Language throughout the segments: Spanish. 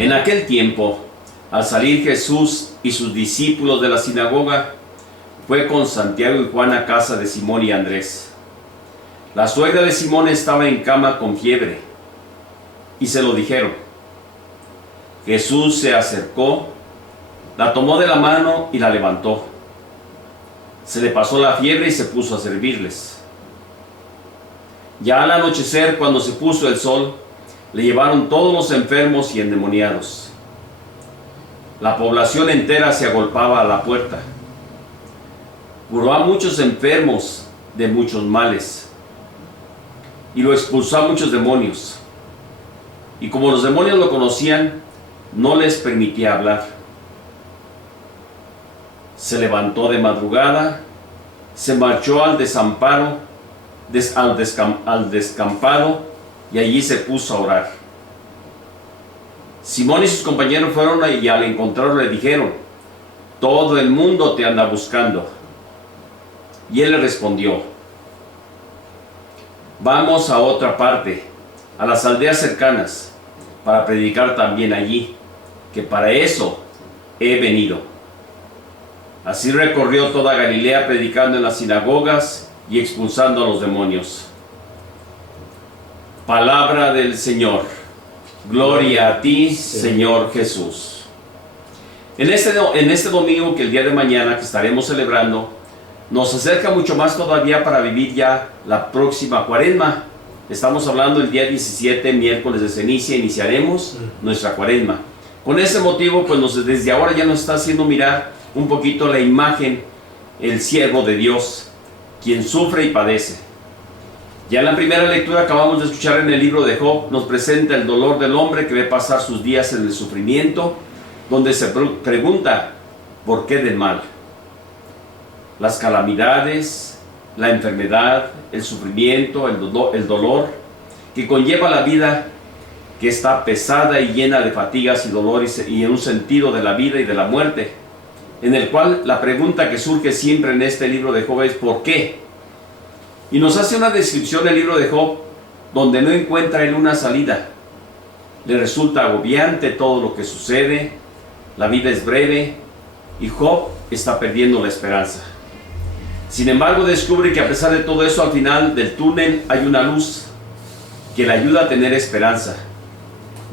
En aquel tiempo, al salir Jesús y sus discípulos de la sinagoga, fue con Santiago y Juan a casa de Simón y Andrés. La suegra de Simón estaba en cama con fiebre, y se lo dijeron. Jesús se acercó, la tomó de la mano y la levantó. Se le pasó la fiebre y se puso a servirles. Ya al anochecer, cuando se puso el sol, le llevaron todos los enfermos y endemoniados. La población entera se agolpaba a la puerta. Curó a muchos enfermos de muchos males y lo expulsó a muchos demonios. Y como los demonios lo conocían, no les permitía hablar. Se levantó de madrugada, se marchó al descampado y allí se puso a orar. Simón y sus compañeros fueron y al encontrarlo le dijeron: todo el mundo te anda buscando. Y él le respondió: vamos a otra parte, a las aldeas cercanas, para predicar también allí, que para eso he venido. Así recorrió toda Galilea predicando en las sinagogas y expulsando a los demonios. Palabra del Señor. Gloria a ti, Señor Jesús. En este domingo, que el día de mañana que estaremos celebrando, nos acerca mucho más todavía para vivir ya la próxima Cuaresma. Estamos hablando el día 17, miércoles de ceniza, iniciaremos nuestra Cuaresma. Con ese motivo, pues desde ahora ya nos está haciendo mirar un poquito la imagen, el siervo de Dios, quien sufre y padece. Ya en la primera lectura acabamos de escuchar en el libro de Job, nos presenta el dolor del hombre que ve pasar sus días en el sufrimiento, donde se pregunta: ¿por qué del mal? Las calamidades, la enfermedad, el sufrimiento, el dolor que conlleva la vida, que está pesada y llena de fatigas y dolores, y en un sentido de la vida y de la muerte, en el cual la pregunta que surge siempre en este libro de Job es ¿por qué? Y nos hace una descripción del libro de Job donde no encuentra él una salida. Le resulta agobiante todo lo que sucede, la vida es breve y Job está perdiendo la esperanza. Sin embargo, descubre que a pesar de todo eso, al final del túnel hay una luz que le ayuda a tener esperanza.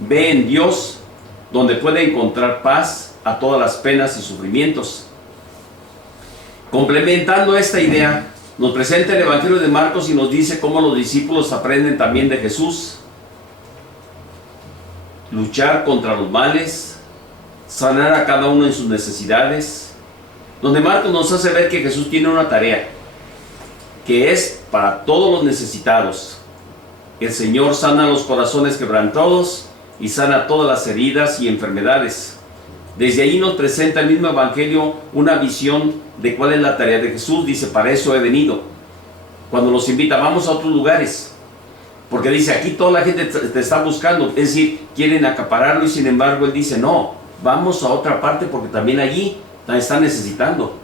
Ve en Dios donde puede encontrar paz a todas las penas y sufrimientos. Complementando esta idea, nos presenta el Evangelio de Marcos y nos dice cómo los discípulos aprenden también de Jesús. Luchar contra los males, sanar a cada uno en sus necesidades, donde Marcos nos hace ver que Jesús tiene una tarea, que es para todos los necesitados. El Señor sana los corazones quebrantados y sana todas las heridas y enfermedades. Desde ahí nos presenta el mismo Evangelio una visión de cuál es la tarea de Jesús. Dice: para eso he venido. Cuando nos invita, vamos a otros lugares, porque dice, aquí toda la gente te está buscando, es decir, quieren acapararlo, y sin embargo Él dice, no, vamos a otra parte porque también allí están necesitando.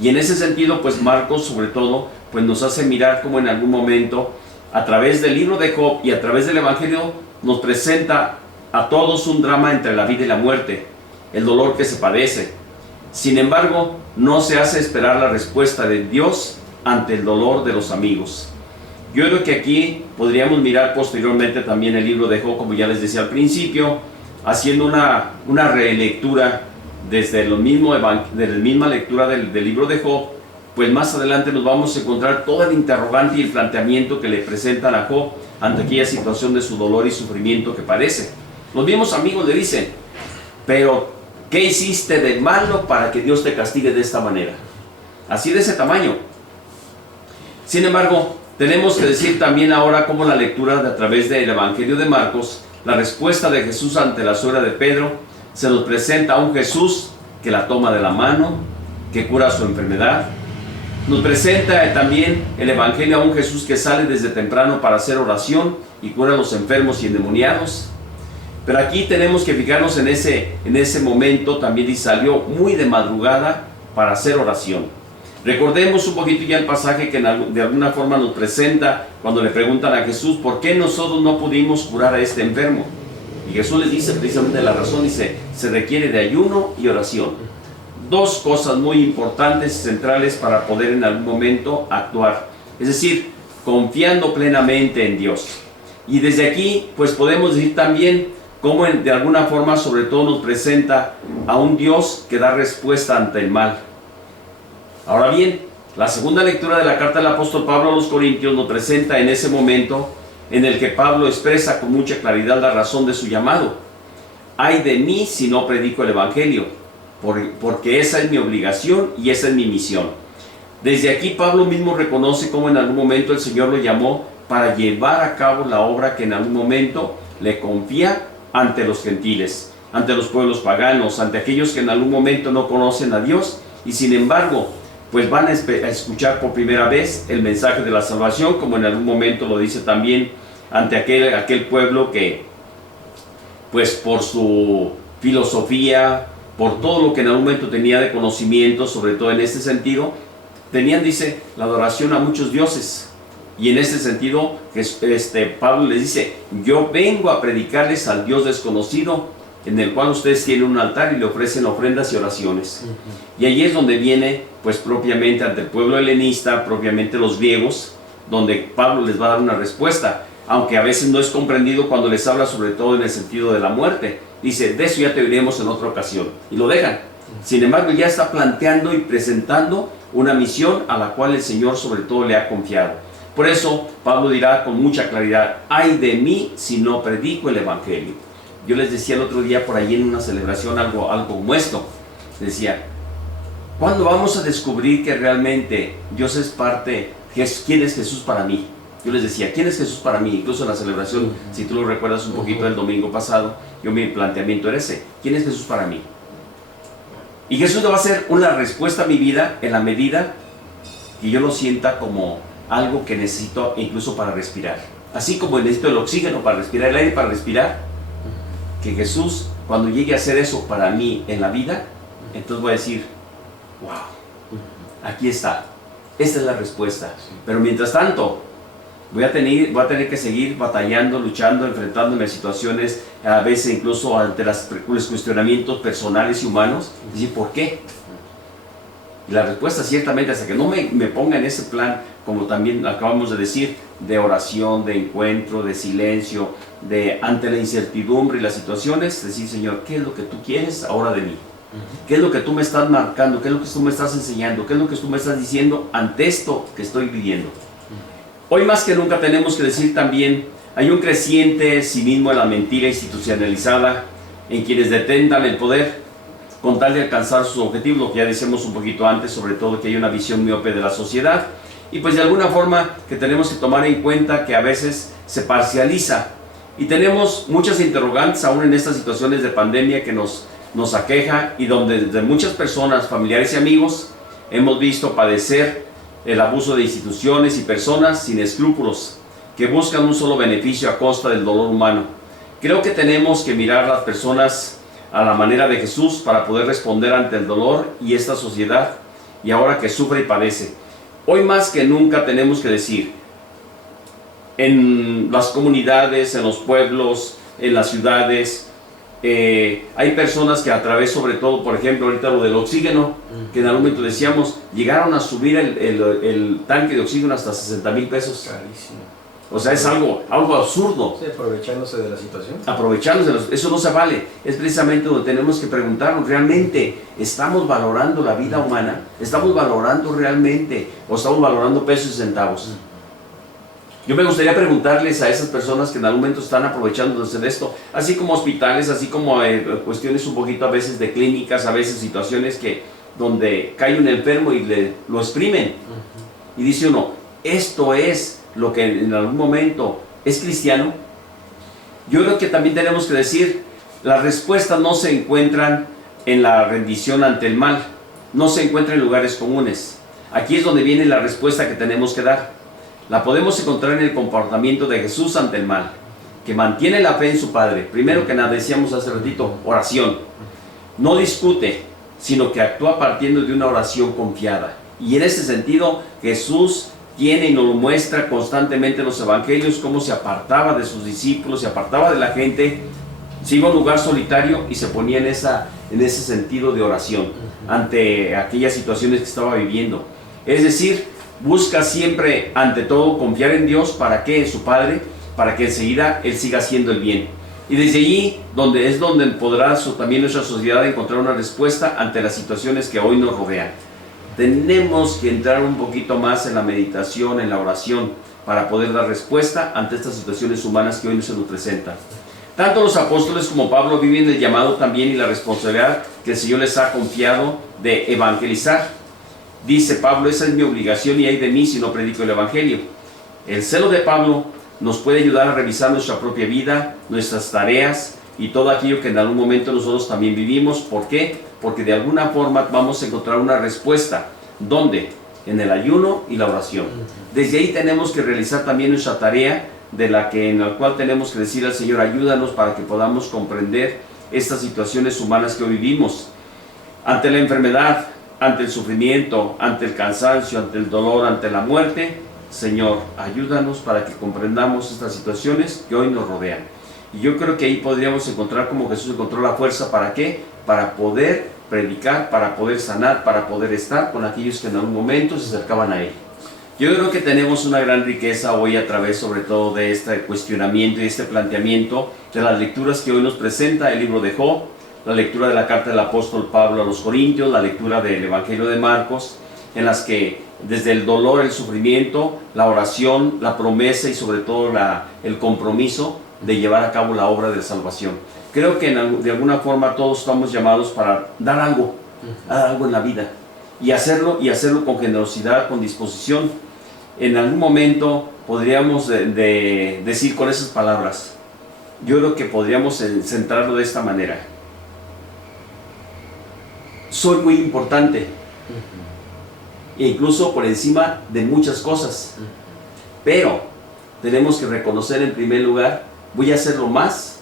Y en ese sentido, pues Marcos sobre todo, pues nos hace mirar cómo en algún momento, a través del libro de Job y a través del Evangelio, nos presenta a todos un drama entre la vida y la muerte, el dolor que se padece. Sin embargo, no se hace esperar la respuesta de Dios ante el dolor de los amigos. Yo creo que aquí podríamos mirar posteriormente también el libro de Job, como ya les decía al principio, haciendo una relectura desde la misma lectura del libro de Job. Pues más adelante nos vamos a encontrar todo el interrogante y el planteamiento que le presentan a Job ante aquella situación de su dolor y sufrimiento que padece. Los mismos amigos le dicen, pero ¿qué hiciste de malo para que Dios te castigue de esta manera? Así de ese tamaño. Sin embargo, tenemos que decir también ahora cómo la lectura a través del Evangelio de Marcos, la respuesta de Jesús ante la suegra de Pedro, se nos presenta a un Jesús que la toma de la mano, que cura su enfermedad. Nos presenta también el Evangelio a un Jesús que sale desde temprano para hacer oración y cura a los enfermos y endemoniados. Pero aquí tenemos que fijarnos en ese momento, también dice, salió muy de madrugada para hacer oración. Recordemos un poquito ya el pasaje que de alguna forma nos presenta cuando le preguntan a Jesús, ¿por qué nosotros no pudimos curar a este enfermo? Y Jesús les dice precisamente la razón, dice, se requiere de ayuno y oración. Dos cosas muy importantes y centrales para poder en algún momento actuar. Es decir, confiando plenamente en Dios. Y desde aquí, pues podemos decir también cómo de alguna forma sobre todo nos presenta a un Dios que da respuesta ante el mal. Ahora bien, la segunda lectura de la carta del apóstol Pablo a los Corintios nos presenta en ese momento en el que Pablo expresa con mucha claridad la razón de su llamado. Ay de mí si no predico el evangelio, porque esa es mi obligación y esa es mi misión. Desde aquí Pablo mismo reconoce cómo en algún momento el Señor lo llamó para llevar a cabo la obra que en algún momento le confía ante los gentiles, ante los pueblos paganos, ante aquellos que en algún momento no conocen a Dios y sin embargo pues van a escuchar por primera vez el mensaje de la salvación, como en algún momento lo dice también ante aquel pueblo que pues por su filosofía, por todo lo que en algún momento tenía de conocimiento, sobre todo en este sentido, tenían, dice, la adoración a muchos dioses. Y en este sentido, Pablo les dice, yo vengo a predicarles al Dios desconocido, en el cual ustedes tienen un altar y le ofrecen ofrendas y oraciones. Y ahí es donde viene, pues propiamente ante el pueblo helenista, propiamente los griegos, donde Pablo les va a dar una respuesta, aunque a veces no es comprendido cuando les habla sobre todo en el sentido de la muerte. Dice, de eso ya te diremos en otra ocasión. Y lo dejan. Sin embargo, ya está planteando y presentando una misión a la cual el Señor sobre todo le ha confiado. Por eso, Pablo dirá con mucha claridad, ay de mí si no predico el evangelio. Yo les decía el otro día por ahí en una celebración algo como esto. Decía, ¿cuándo vamos a descubrir que realmente Dios es parte, quién es Jesús para mí? Yo les decía, ¿quién es Jesús para mí? Incluso en la celebración, si tú lo recuerdas un poquito del domingo pasado, mi planteamiento era ese, ¿quién es Jesús para mí? Y Jesús le va a hacer una respuesta a mi vida en la medida que yo lo sienta como algo que necesito incluso para respirar. Así como necesito el oxígeno para respirar, el aire para respirar, que Jesús, cuando llegue a hacer eso para mí en la vida, entonces voy a decir, wow, aquí está, esta es la respuesta. Pero mientras tanto, voy a tener que seguir batallando, luchando, enfrentándome a situaciones, a veces incluso ante los cuestionamientos personales y humanos, decir, ¿por qué? Y la respuesta ciertamente, hasta que no me ponga en ese plan, como también acabamos de decir, de oración, de encuentro, de silencio, ante la incertidumbre y las situaciones, decir, Señor, ¿qué es lo que tú quieres ahora de mí? ¿Qué es lo que tú me estás marcando? ¿Qué es lo que tú me estás enseñando? ¿Qué es lo que tú me estás diciendo ante esto que estoy viviendo? Hoy más que nunca tenemos que decir también, hay un creciente cinismo de la mentira institucionalizada en quienes detentan el poder con tal de alcanzar sus objetivos, lo que ya decíamos un poquito antes, sobre todo que hay una visión miope de la sociedad, y pues de alguna forma que tenemos que tomar en cuenta que a veces se parcializa, y tenemos muchas interrogantes aún en estas situaciones de pandemia que nos aqueja, y donde de muchas personas, familiares y amigos, hemos visto padecer el abuso de instituciones y personas sin escrúpulos, que buscan un solo beneficio a costa del dolor humano. Creo que tenemos que mirar a las personas a la manera de Jesús para poder responder ante el dolor y esta sociedad, y ahora que sufre y padece. Hoy más que nunca tenemos que decir, en las comunidades, en los pueblos, en las ciudades, hay personas que a través, sobre todo, por ejemplo, ahorita lo del oxígeno, que en algún momento decíamos, llegaron a subir el tanque de oxígeno hasta 60,000 pesos. Carísimo. O sea, es algo absurdo. Sí, aprovechándose de la situación. Eso no se vale. Es precisamente donde tenemos que preguntarnos, ¿realmente estamos valorando la vida humana? ¿Estamos valorando realmente o estamos valorando pesos y centavos? Yo me gustaría preguntarles a esas personas que en algún momento están aprovechándose de esto, así como hospitales, así como cuestiones un poquito a veces de clínicas, a veces situaciones donde cae un enfermo y lo exprimen. Y dice uno, esto es lo que en algún momento es cristiano. Yo creo que también tenemos que decir, las respuestas no se encuentran en la rendición ante el mal, no se encuentran en lugares comunes. Aquí es donde viene la respuesta que tenemos que dar. La podemos encontrar en el comportamiento de Jesús ante el mal, que mantiene la fe en su Padre. Primero que nada, decíamos hace ratito, oración. No discute, sino que actúa partiendo de una oración confiada. Y en ese sentido, Jesús tiene y nos lo muestra constantemente en los evangelios, cómo se apartaba de sus discípulos, se apartaba de la gente, Se iba a un lugar solitario y se ponía en ese sentido de oración ante aquellas situaciones que estaba viviendo. Es decir, busca siempre, ante todo, confiar en Dios. ¿Para qué? En su Padre, para que enseguida Él siga haciendo el bien. Y desde allí donde podrá también nuestra sociedad encontrar una respuesta ante las situaciones que hoy nos rodean. Tenemos que entrar un poquito más en la meditación, en la oración, para poder dar respuesta ante estas situaciones humanas que hoy se nos presentan. Tanto los apóstoles como Pablo viven el llamado también y la responsabilidad que el Señor les ha confiado de evangelizar. Dice Pablo: esa es mi obligación y ay de mí si no predico el evangelio. El celo de Pablo nos puede ayudar a revisar nuestra propia vida, nuestras tareas y todo aquello que en algún momento nosotros también vivimos. ¿Por qué? Porque de alguna forma vamos a encontrar una respuesta. ¿Dónde? En el ayuno y la oración. Desde ahí tenemos que realizar también nuestra tarea, en la cual tenemos que decir al Señor: ayúdanos para que podamos comprender estas situaciones humanas que hoy vivimos. Ante la enfermedad, ante el sufrimiento, ante el cansancio, ante el dolor, ante la muerte, Señor, ayúdanos para que comprendamos estas situaciones que hoy nos rodean. Y yo creo que ahí podríamos encontrar como Jesús encontró la fuerza. ¿Para qué? Para poder predicar, para poder sanar, para poder estar con aquellos que en algún momento se acercaban a Él. Yo creo que tenemos una gran riqueza hoy a través sobre todo de este cuestionamiento y este planteamiento de las lecturas que hoy nos presenta el libro de Job, la lectura de la carta del apóstol Pablo a los Corintios, la lectura del Evangelio de Marcos, en las que desde el dolor, el sufrimiento, la oración, la promesa y sobre todo el compromiso de llevar a cabo la obra de salvación. Creo que de alguna forma todos estamos llamados para dar algo en la vida y hacerlo con generosidad, con disposición. En algún momento podríamos decir con esas palabras, yo creo que podríamos centrarlo de esta manera: soy muy importante, e incluso por encima de muchas cosas, pero tenemos que reconocer en primer lugar, voy a hacerlo más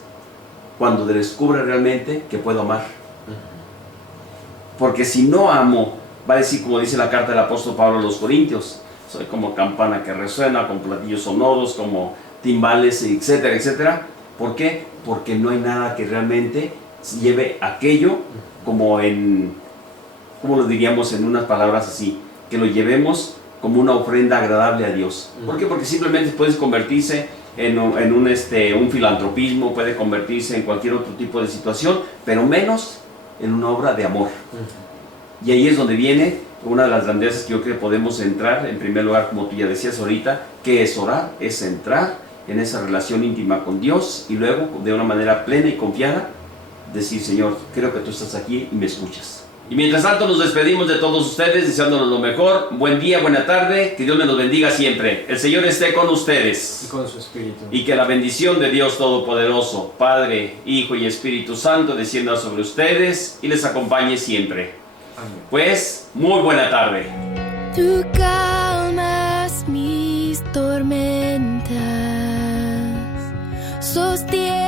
cuando descubra realmente que puedo amar. Porque si no amo, va a decir, como dice la carta del apóstol Pablo a los Corintios, soy como campana que resuena, con platillos sonoros, como timbales, etcétera, etcétera. ¿Por qué? Porque no hay nada que realmente lleve aquello como ¿cómo lo diríamos en unas palabras así? Que lo llevemos como una ofrenda agradable a Dios. ¿Por qué? Porque simplemente puede convertirse en un filantropismo, puede convertirse en cualquier otro tipo de situación, pero menos en una obra de amor. Y ahí es donde viene una de las grandezas que yo creo que podemos entrar, en primer lugar, como tú ya decías ahorita, que es orar, es entrar en esa relación íntima con Dios y luego, de una manera plena y confiada, decir: Señor, creo que tú estás aquí y me escuchas. Y mientras tanto nos despedimos de todos ustedes deseándonos lo mejor. Buen día, buena tarde, que Dios me los bendiga siempre. El Señor esté con ustedes. Y con su espíritu. Y que la bendición de Dios Todopoderoso, Padre, Hijo y Espíritu Santo descienda sobre ustedes y les acompañe siempre. Amén. Pues, muy buena tarde. Tú calmas mis tormentas, sostienes